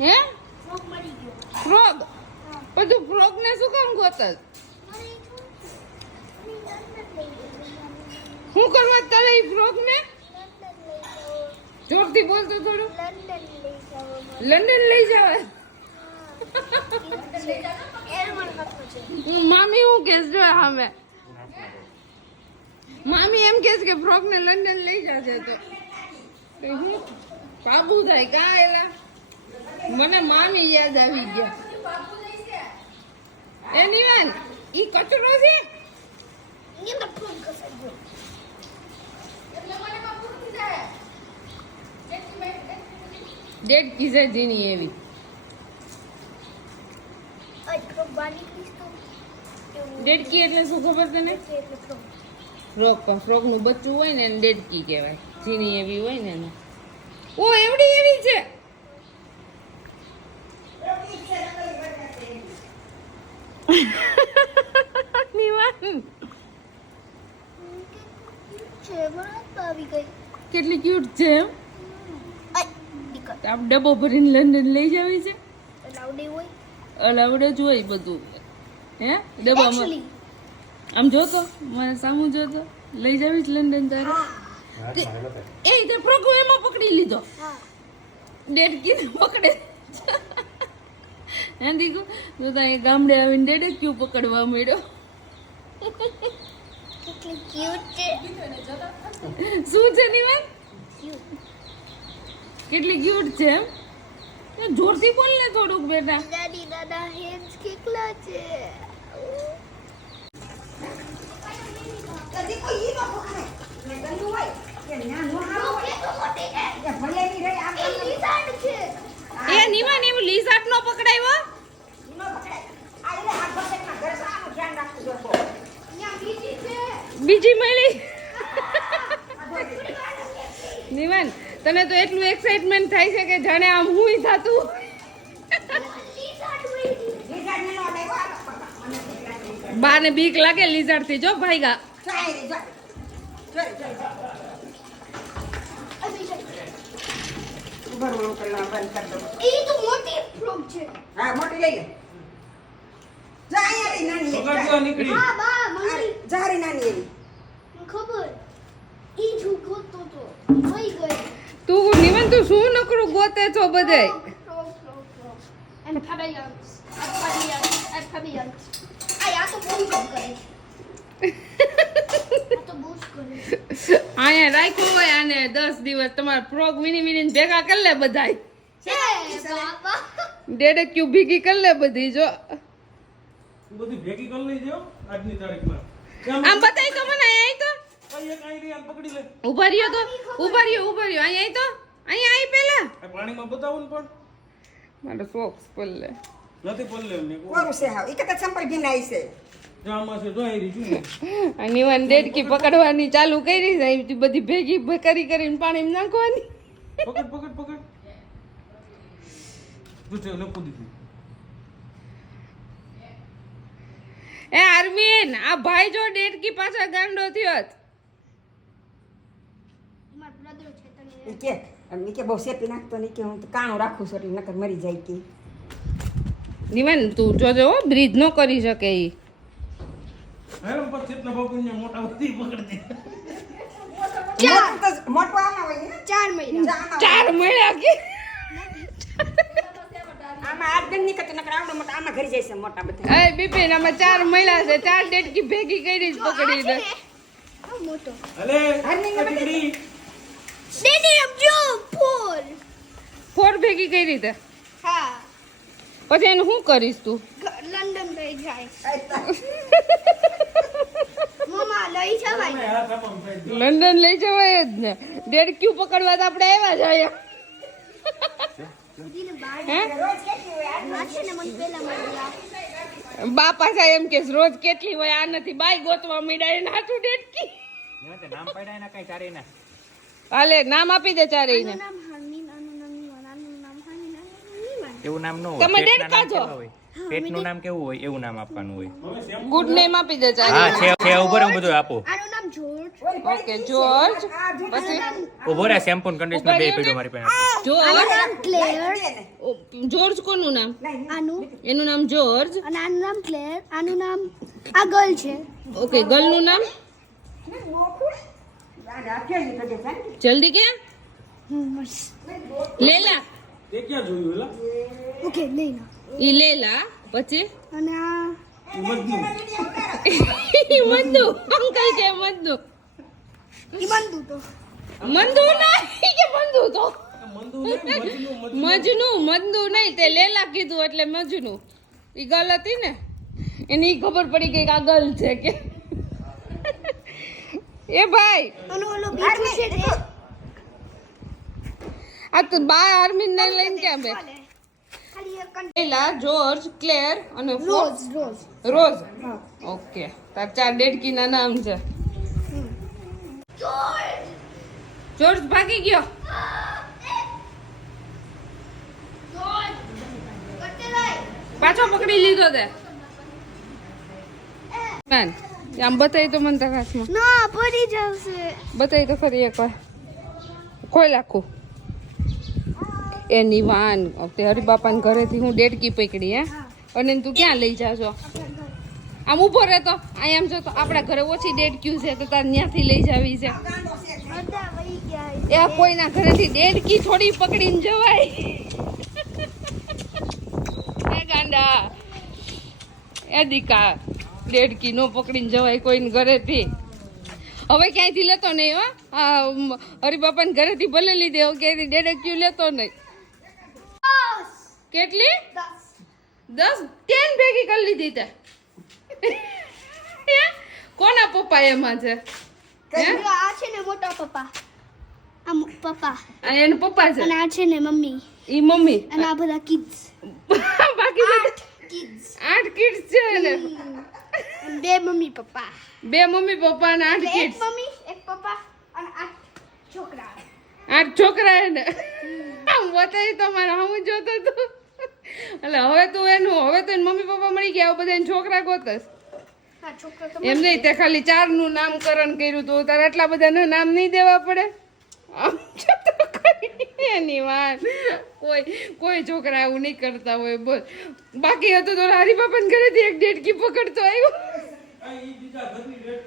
હે ફ્રોગ મરી ગયો. ફ્રોગ બધું ફ્રોગ ને શું કામ ગોતસ શું કરવા તારે ઈ ફ્રોગ ને જોરથી બોલતો થોડું લંડન લઈ જાવ મામી હું કેસ જો સામે મામી એમ કેસ કે ફ્રોગ ને લંડન લઈ જશે તો હું બાબુ થાય કા એલા મને મામી યાદ આવી ગયા એ નિવાન ઈ કચરો છે ડેડ કીઝે જીની એવી ડેડકી એટલે શું ખબર તને ફ્રોગ ફ્રોગ નું બચ્ચું હોય ને એને ડેડકી કહેવાય જીની એવી હોય ને એને ઓ એવડી એવી છે નિવાન કેટલી ક્યુટ છે આપ ડબ્બો ભરીને લંડન લઈ જાવી છે અલાવડે જ હોય બધું હે ડબ્બામાં આમ જોતો મને સામું જોતો લઈ જાવી છે લંડન તારે એ તે ફ્રોગો એમાં પકડી લીધો ડેડકીને પકડે હે દીકુ તો ત્યાં ગામડે આવીને ડેડક્યુ પકડવા મળ્યો શું છે નિવાન કેટલી ક્યુટ છે એમ જોરથી બોલ ને થોડુંક બેટા દાદી દાદા હેન્ડ્સ કેટલા છે એ નિવાન એવું લીઝાર્ડ નો પકડાયો બીજી મળી નિવાન તને તો એટલું એક્સાઇટમેન્ટ થાય છે કે જાણે આમ હુંય થાતું બાને બીક લાગે લીઝાર્ડ થી જો ભાઈગા એ તો મોટી ફ્રોગ છે હા મોટી લઈ લે જા અહીંયા નાની પકડજો નીકળી હા બા મમ્મી જારી નાની એવી ખબર ઈ જો ગોતો તો વઈ ગઈ તું નિવાન તું શું નકરું ગોતે છો બધે ફ્રોગ અને ફાબિયન્સ આ તો બહુ કામ કરે આ તો બહુ જ કરે અહીંયા રાખ્યું હોય આને 10 દિવસ તમારે ફ્રોગ વીણી વીણીને ભેગા કરી લે બધાય છે બાબા ડેડક્યુ ભીગી કરી લે બધી જો બધી ભેગી કરી લઈ જાઓ આજની તારીખમાં આમ બતાય તો મને અહીં તો કઈ એક આઈ આમ પકડી લે ઉભા રહ્યો તો ઉભા રહ્યો અહીં તો અહીંયા આવી પેલા આ પાણીમાં બતાવો ને પણ મારો સોક્સ પલ્લે નથી પલ્લે ને કોરું છે હાવ ઈ કતા સંપલ ભીનાઈ છે જામાં છે જો આઈ રહી છું આ નિવાન ડેડકી પકડવાની ચાલુ કરી છે બધી ભેગી કરીને પાણીમાં નાખવાની પકડ પકડ પકડ જો લપુ દીધી એ આરવીન આ ભાઈ જો ડેડકી પાછા ગાંડો થયો માર બ્રધર છે તને ઈ કે અને કે બહુ સેપી નાખતો ને કે હું તો કાણું રાખું છું એટલે નકર મરી જાય કે નિવાન તું જોજો બ્રીજ ન કરી શકે ઈ હેરમ પર ચેતના બાપુને મોટા વધી પકડી મોટો આમાં હોય ને 4 મહિના 4 મળ્યા કે આમાં આઠ દન નીકળતો નકર આવડો મોટા આમાં ઘરી જાય છે મોટા બધા એ બિપિન આમાં 4 મળ્યા છે 4 ડેડકી ભેગી કરી જ પકડી દે આ મોટો અલે દીકરી દીદી આમ જો ફોર 4 ભેગી કરી દે હા પછી એનું શું કરીશ તું લંડન લઈ જાય મમ્મા લઈ જવાય આ તમામ ભાઈ લંડન લઈ જવાય જ ને ડેડક્યુ પકડવા તો આપણે આવ્યા જ દીદીને બહાર હે નાખે ને મને પહેલા મળ્યા બા પાછા એમ કે રોજ કેટલી હોય આ નથી બાઈ ગોતવા મીડાય નાટું ડેડકી નામ પાડ્યા ના કઈ ચારે ના હાલે નામ આપી દે ચારેય ને નામ હાની નાનું નામ હાની નાનું એવું નામ ન હોય તમે પેટના ડેડકા નામ છો? કેવા હોય? પેટનું નામ કેવું હોય એવું નામ આપવાનું હોય ગુડ નેમ આપી દે ચારે હા છે ઉપર હું બધું આપો આનું નામ નામ જોર્જ. Okay George. પછી ઉભો રહે શેમ્પુ ને કન્ડિશનર બે પીડો મારી પાસે જોર્જ. નામ ક્લેર. જોર્જ કોનું નામ? આનું એનું નામ જોર્જ. અને આનું નામ ક્લેર. આનું નામ આ ગર્લ છે. ઓકે ગર્લનું નામ જલ્દી કે લેલા. તે ક્યાં જોયું એલા ઓકે લેલા. ઈ લેલા. પછી અને આ ઈ મજનુ ઈ મંદુ. અંકલ કે મંદુ. ઈ બંદુ તો મંદુ ના કે મંદુ તો મંદુ નહીં મજનુ. મંદુ નહીં, તે લેલા કીધું એટલે મજનુ. ઈ ગર્લ હતી ને એની ખબર પડી ગઈ કે આ ગર્લ છે કે. એ ભાઈ અને ઓલો બીજું છે તે આ તો બા આર્મી ને લઈને ક્યાં બે? ખાલી એક લેલા, જોર્જ, ક્લેર અને રોઝ રોઝ. રોઝ. ઓકે, તાર 4 દેડકી ના નામ છે. જોર્જ ભાગી ગયો. પાછો પકડી લીધો તે. બેન આમ બતાવી તો મને તારા હાથમાં. ના પડી જશે. બતાવી તો ખરી એકવાર. ખોલ આખું. એની વાન તે હરિબાપાના ઘરેથી હું દેડકી પકડી હે. અને તું ક્યાં લઈ જાશો? આમ ઊભો રહેતો. અહીંયા આમ જો તો આપણા ઘરે ઓછી દેડક્યું છે તો તાર ત્યાંથી લઈ જાવી છે. અડધા વહી ગયા. એ કોઈના ઘરેથી દેડકી થોડી પકડીને જવાય. એ ગાંડા એ દીકા દેડકી નો પકડીને જવાય કોઈને ઘરેથી. હવે ક્યાંયથી લેતો નહીં હો. આ હરિબાપાને ઘરેથી ભલે લીધે હવે ક્યાંયથી દેડક્યું લેતો નહીં. કેટલી? 10 10 ભેગી કરી લીધી તે. કોના પપ્પા એમાં છે? આ છે ને મોટા પપ્પા. આ પપ્પા. આ એના પપ્પા છે અને આ છે ને મમ્મી. ઈ મમ્મી. અને આ બધા કિડ્સ. બાકી બધા કિડ્સ. 8 કિડ્સ છે ને. બે મમ્મી પપ્પા. 2 મમ્મી પપ્પા અને 8 એક કિડ્સ. મમ્મી એક પપ્પા અને 8 છોકરા. 8 છોકરા એને. આમ બતાવી તો મારે હું જોતો તો. એટલે હવે તો એનું હવે તો એના મમ્મી પપ્પા મળી ગયા હવે બધા એના છોકરા ગોતસ. હા છોકરા તો એમ નહીં તે ખાલી 4 નું નામકરણ કર્યું તો તારે આટલા બધાનું નામ નહીં દેવા પડે. આમ છતો કરી એની વાત. કોઈ છોકરા આવું નહીં કરતા હોય બોલ. બાકી હતું તો હરિબાપાને ઘરેથી એક દેડકી પકડતો આવ્યો. આ ઈ બીજા ઘરની રેટ